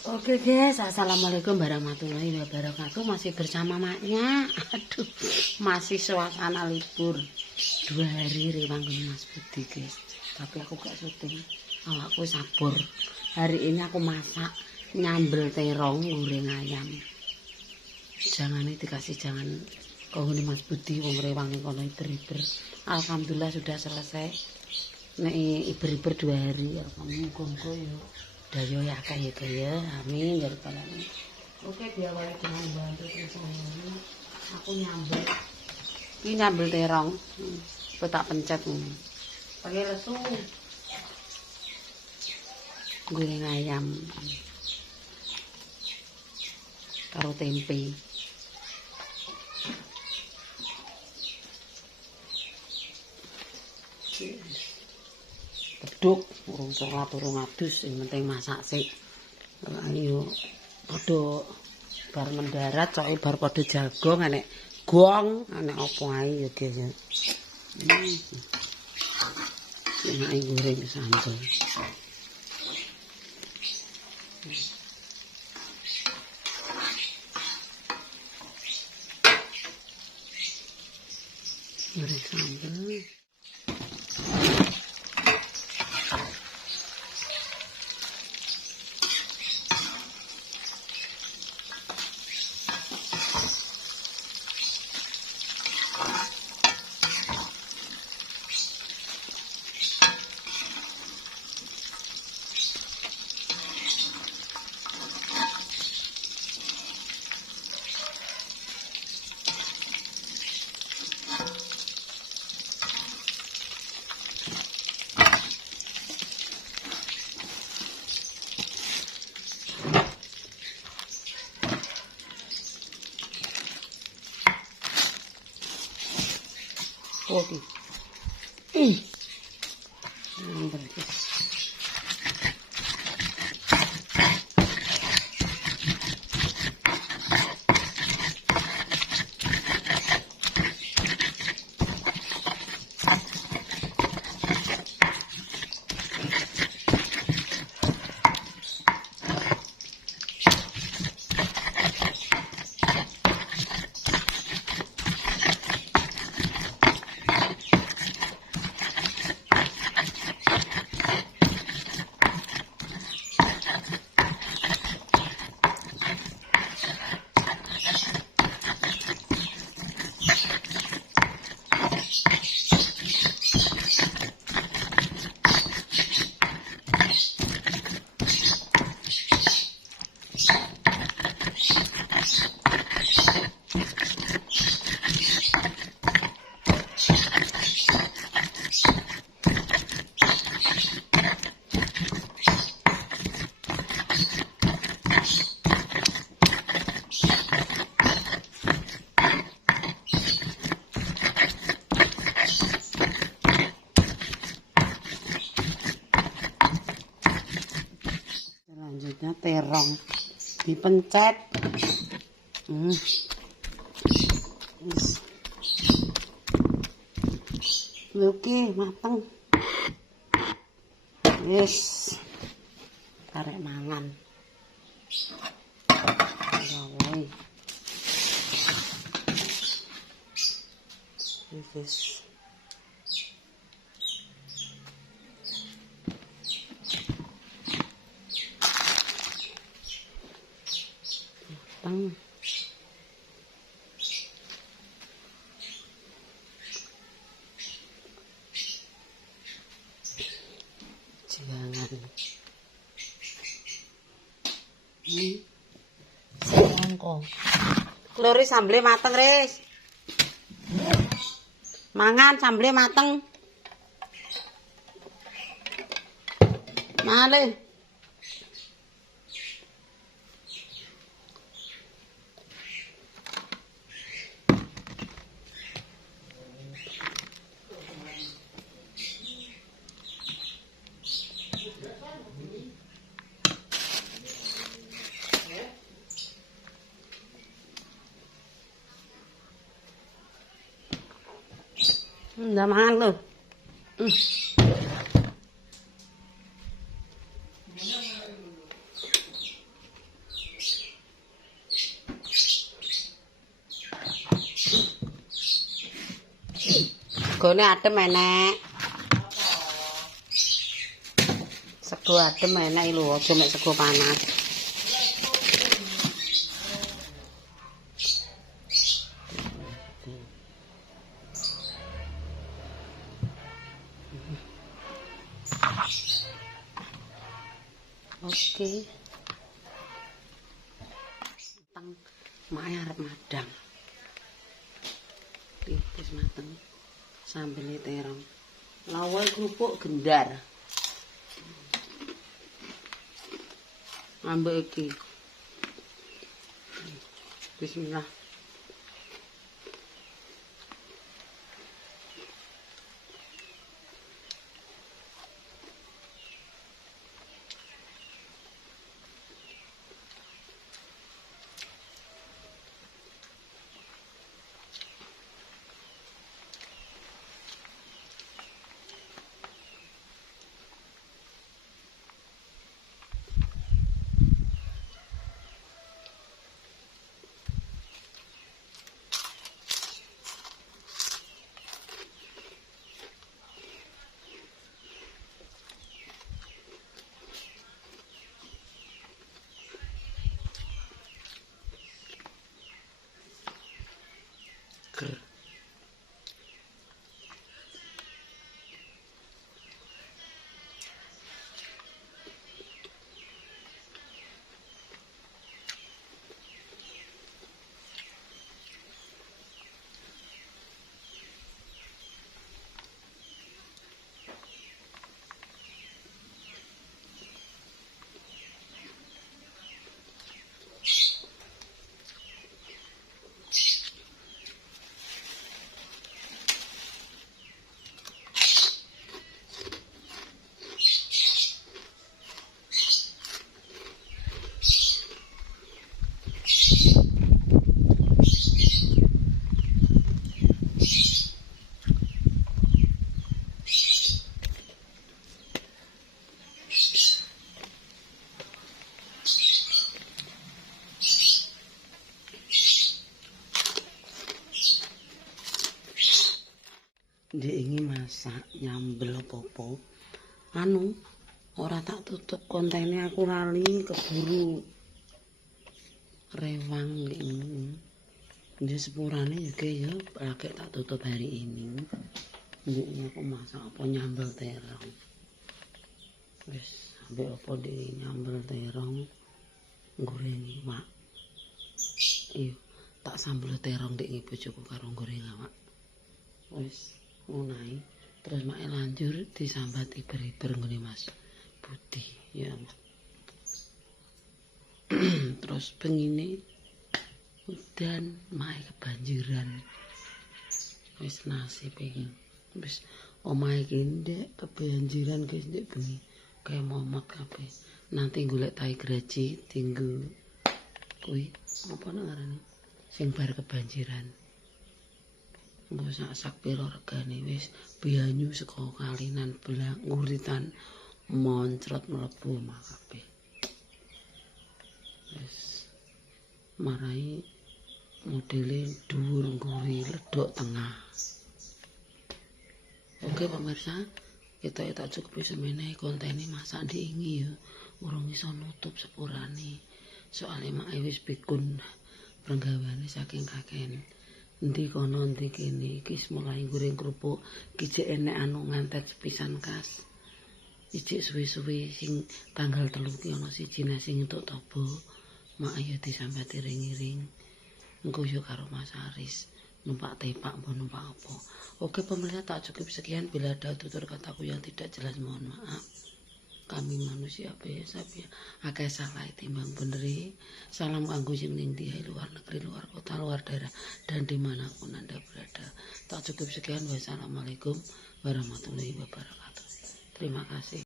Oke guys, assalamualaikum warahmatullahi wabarakatuh. Masih bersama maknya. Aduh, masih suasana libur 2 hari rewang Mas Budi guys. Tapi aku gak syuting, awakku sabur. Hari ini aku masak nyambel terong goreng ayam. Jangan dikasih jangan kohoni Mas Budi wong rewang kono iber-iber. Alhamdulillah sudah selesai. Nek iber-iber 2 hari ya kamu muga-muga ya. Dayo ya kaya ya, amin ya rabbal alamin. Oke, biar wae jangan bantu terus aku nyambel. Ini nyambel terong. Aku tak pencet. Pakai resu. Goreng ayam. Karo tempe. Beduk urung sholat urung adus yang penting masak sih. Ayo padha bar mendarat coke bar padha jago nek gong nek apa ae ya guys ya. Nek goreng sambel. Goreng sambel. Oke. Selanjutnya terong dipencet. Oke, mateng. Yes. Tarik mangan. Gawai. Yes. Mateng. Jangan. Semangkong. Klori sambele mateng, Ris. Mangan sambele mateng. Male. Udah mangan lu. Segone adem enek. Sego adem enek lho, aja mek sego panas. Oke. Mateng. Mae arep madang. Wis mateng. Sambel terong. Lawai kerupuk gendar. Ambek iki. Bismillah. Ger. Dia ingin masak nyambel popo anu ora tak tutup kontennya, aku lali keburu rewang ini. Dia sepurane juga ya pakai tak tutup hari ini. Ini aku masak apa nyambel terong. Wis ambek apa di nyambel terong goreng iwak. Iya tak sambel terong dek bojoku karo goreng awak. Wis ngonae terus mak lanjur disambat iber-iber nggone Mas Budi ya. Terus pengine udan mae kebanjiran. Wis nasib iki. Wis omahe iki ndek kebanjiran guys ndek bengi. Kayak momot kabeh. Nanti golek tai graji tinggu kuwi apa ngarane sing bar kebanjiran. Engko sak pira regane wis banyu saka kalinan belang nguritan moncrot mlebu mak kabeh. Wis marai modele dhuwur nguri ledok tengah. Oke pemirsa, kita tak cukup semene kontene masak diingi ya. Urung iso nutup sepurane. Soale mak wis pikun penggaweane saking kaken. Endi kono endi kene iki mulai goreng kerupuk iki enek anu ngantet sepisan kas. Ijik suwe-suwe sing tanggal 3 ki ana siji sing entuk tobo. Mak ayo disambati ring-ring. Engko yo karo Mas Aris numpak tepak apa numpak apa. Oke pemirsa tak cukup sekian, bila ada tutur kataku yang tidak jelas mohon maaf. Kami manusia biasa akeh salah timbang beneri. Salam kanggo sing ning di luar negeri, luar kota, luar daerah dan dimanapun Anda berada. Tak cukup sekian, wassalamualaikum warahmatullahi wabarakatuh. Terima kasih.